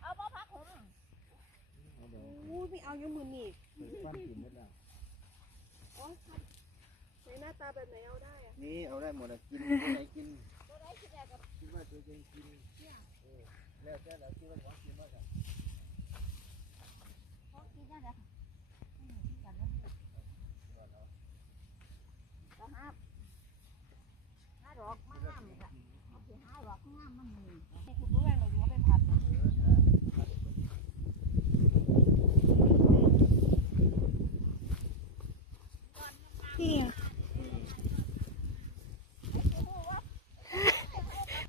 เอาบ่พักผมอู้ไม่เอายังมือหนีบ ความกินหมดแล้ว อ๋อในหน้าตาแบบไหนเอาได้อะนี่เอาได้หมดอะกินตัวไหนกินตัวได้คิดแรกกับคิดว่าตัวเองกินเออแล้วแต่เราคิดว่าของกินว่าจะพอกินนั่นแหละอืมกันนะก็ห้าห้าดอกมางามเลยค่ะเอาสิห้าดอกงามมันมีให้คุณรู้ว่าเราอยู่ว่าเป็นผัดเนี่ย เออถ้า นี่ไง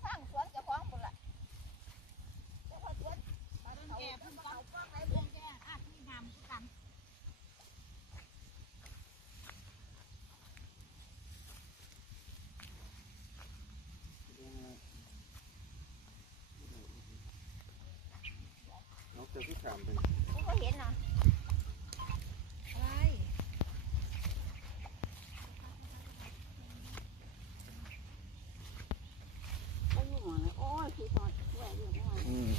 สร้างสวนเจ้าของหมดละเจ้าของสวนมาเดินแก่เพิ่งเขาฟังไรเพิ่งแก่อาที่นำกัน เอาตัวที่สามเป็น กูก็เห็นนะ อะไร ไอ้ยุ่งเลยโอ้ยคือตอนช่วยอยู่ว่า อืม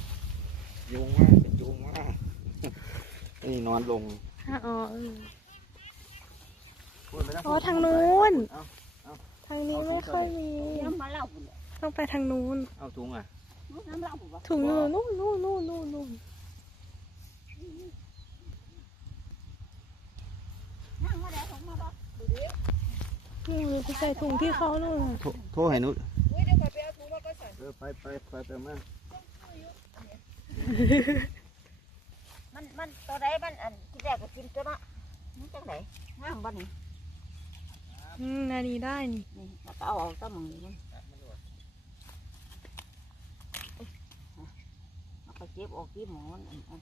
ยุงว่าเป็นยุงว่านี่นอนลงอ๋อเออพูดไปแล้วอ๋อทางนู้น เอา ทางนี้ไม่ค่อยมี น้ำมาเล่าผมต้องไปทางนู้น เอาถุงอะ น้ำเล่าผมว่าถุงนู่นนู่นนู่นนู่นนู่นนู่นนั่งมาแล้วผมมาบอกดูดินี่ไปใส่ถุงที่เขานู่นน่ะโทโทรให้นุชอุ้ยเดี๋ยวก่อนไปเอาถุงมาก็ใส่เออไปไปไปไปมา มันมันตัวใดมันอันที่แรกก็กินตัวเนาะมันจังไหนงามบ่นี่อืมนานี้ได้นี่นี่แล้วก็เอาออกตั้งมึงนี่มันเอาไปเก็บออกที่หมอนอันอัน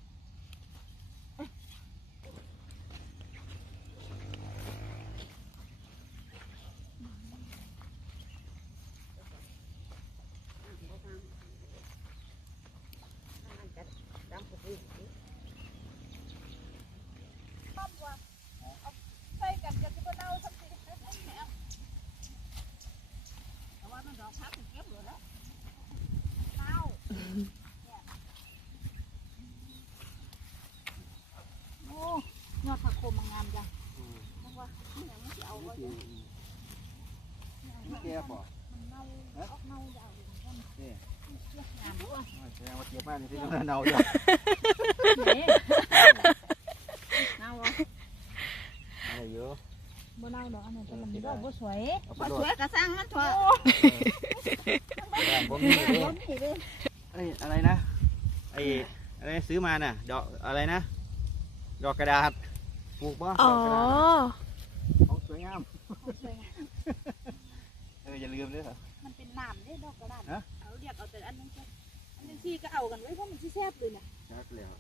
ดำปุกอีก ใส่กันจะก็เน่าสักทีแล้วแต่ว่ามันดอกพักเก็บเลยแล้วเน่าโอ้ยอดผักโคมงามจัง นึกว่าที่ไมันจะเอาไว้แกบอกมันเน่าออกเน่ายาวเลยมันนี่ยแสดงว่าเจ็บมากนี่ที่ต้องเนาจ้ะเน่าอะไรเยอะบ่เน่าดอกอันนั้นแต่มันดอกบ่สวยเอาไปบ่สวยก็สร้างมันถั่วบ่มีอะไรนะไอ้อะไรซื้อมาน่ะดอกอะไรนะ ดอกกระดาษปลูกป่ะอ๋อดอกกระดามเอออย่าลืมเลยเหรอมันเป็นน้ำเด้ดอกกระดานเอาเดียกเอาแต่อันนึงจ้ะอันนึงที่ก็เอากันไว้เพราะมันที่แซบเลยนี่ย ชักแล้ว